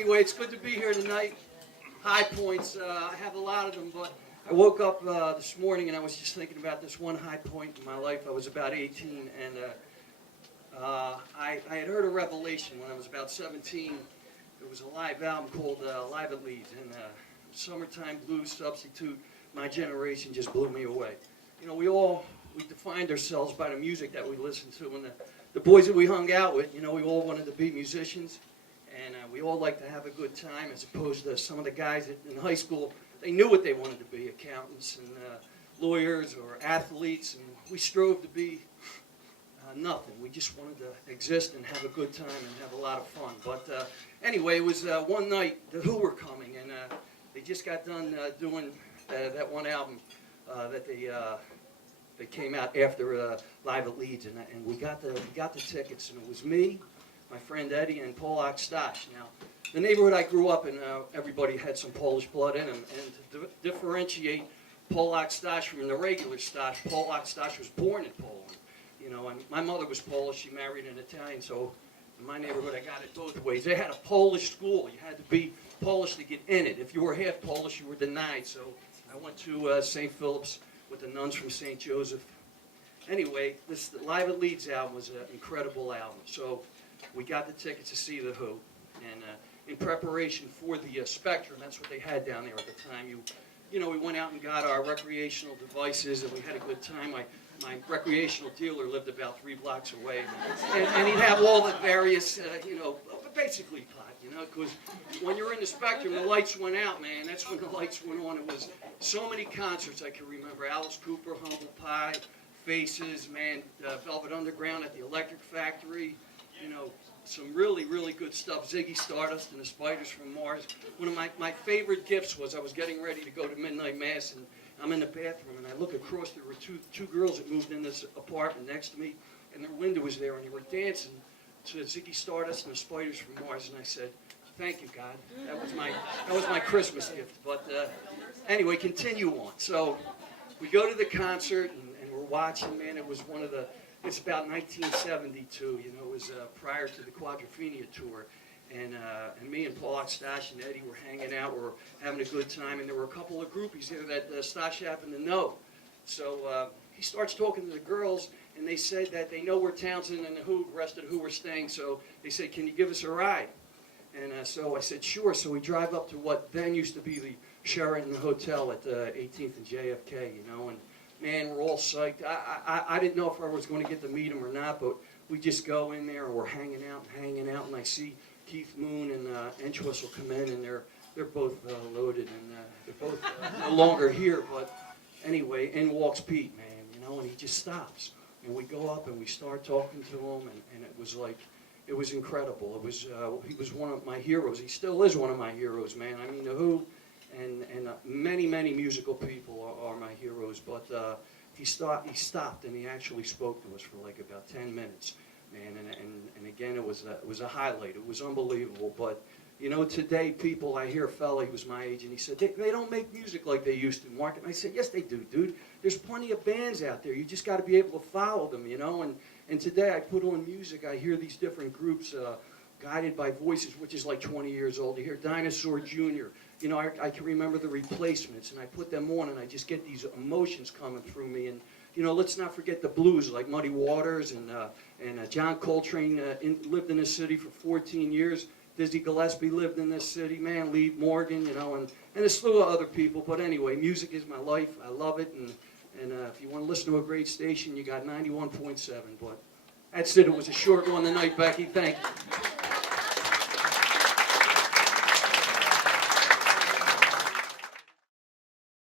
Anyway, it's good to be here tonight. High points, I have a lot of them, but I woke up this morning and I was just thinking about this one high point in my life. I was about 18, and I had heard a revelation when I was about 17. There was a live album called Live at Leeds, and Summertime Blues Substitute. My generation just blew me away. You know, we defined ourselves by the music that we listened to, and the boys that we hung out with, you know, we all wanted to be musicians, and we all liked to have a good time, as opposed to some of the guys in high school. They knew what they wanted to be, accountants and lawyers or athletes, and we strove to be nothing. We just wanted to exist and have a good time and have a lot of fun. But anyway, it was one night, The Who were coming, and they just got done doing that one album that they came out after Live at Leeds, and we got the tickets, and it was me, my friend Eddie, and Paul Stash. Now, the neighborhood I grew up in, everybody had some Polish blood in them, and to differentiate Paul Stash from the regular Stash, Paul Stash was born in Poland. You know, and my mother was Polish. She married an Italian, so in my neighborhood I got it both ways. They had a Polish school. You had to be Polish to get in it. If you were half Polish, you were denied. So I went to St. Philip's with the nuns from St. Joseph. Anyway, this Live at Leeds album was an incredible album. So we got the tickets to see The Who, and in preparation for the Spectrum, that's what they had down there at the time. You know, we went out and got our recreational devices, and we had a good time. My recreational dealer lived about 3 blocks away, and he'd have all the various, you know, basically pot, you know, because when you're in the Spectrum, the lights went out, man. That's when the lights went on. It was so many concerts I can remember. Alice Cooper, Humble Pie, Faces, man, Velvet Underground at the Electric Factory, you know, some really, really good stuff. Ziggy Stardust and the Spiders from Mars. One of my favorite gifts was I was getting ready to go to midnight mass, and I'm in the bathroom, and I look across. There were two girls that moved in this apartment next to me, and their window was there, and they were dancing to Ziggy Stardust and the Spiders from Mars. And I said, "Thank you, God. That was my Christmas gift." But anyway, continue on. So we go to the concert, and we're watching. Man, it was one of the. It's about 1972. You know, it was prior to the Quadrophenia tour. And me and Paul Stash and Eddie were hanging out. We were having a good time, and there were a couple of groupies there that Stash happened to know. So he starts talking to the girls, and they said that they know where Townsend and the rest of the Who were staying. So they said, "Can you give us a ride?" And so I said, "Sure." So we drive up to what then used to be the Sheraton Hotel at 18th and JFK, you know. And man, we're all psyched. I didn't know if I was going to get to meet him or not, but we just go in there, and we're hanging out, and I see Keith Moon and Entwistle come in, and they're both loaded, and they're both no longer here. But anyway, in walks Pete, man, you know, and he just stops, and we go up and we start talking to him, and it was like, it was incredible. It was he was one of my heroes. He still is one of my heroes, man. I mean, The Who and many musical people are my heroes. But he stopped and he actually spoke to us for like about 10 minutes. Man, and again, it was a highlight. It was unbelievable. But you know, today people, I hear a fella, he was my age, and he said they don't make music like they used to, Mark. And I said, yes, they do, dude. There's plenty of bands out there. You just got to be able to follow them, you know. And today I put on music. I hear these different groups, Guided by Voices, which is like 20 years old. I hear Dinosaur Jr. You know, I can remember the Replacements, and I put them on, and I just get these emotions coming through me. And you know, let's not forget the blues, like Muddy Waters, and John Coltrane lived in this city for 14 years. Dizzy Gillespie lived in this city, man, Lee Morgan, you know, and a slew of other people. But anyway, music is my life. I love it, and if you want to listen to a great station, you got 91.7. But that's it. It was a short one tonight, Becky. Thank you.